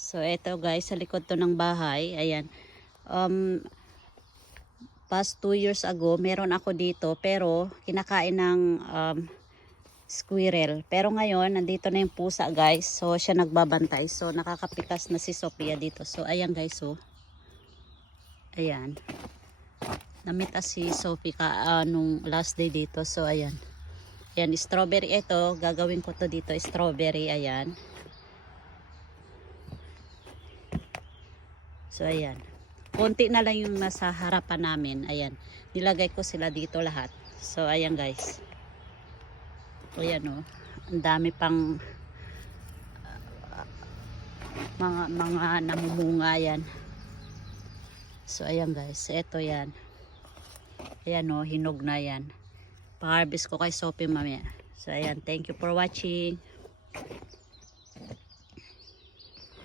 So eto guys, sa likod to ng bahay, ayan. Past 2 years ago, meron ako dito pero kinakain ng squirrel. Pero ngayon, nandito na yung pusa guys. So siya nagbabantay. So nakakapikas na si Sophia dito. So ayan guys, so. Ayan. Namita si Sophie nung last day dito. So ayan. Ayan, strawberry ito. Gagawin ko to dito, strawberry. Ayan. So ayan. Konti na lang yung nasa harapan namin. Ayan. Nilagay ko sila dito lahat. So ayan guys. Ayan o. Ang dami pang mga namumunga yan. So ayan guys. Ito yan. Ayan o. Hinog na yan. Pa-harvest ko kay Sophie mamaya. So ayan. Thank you for watching.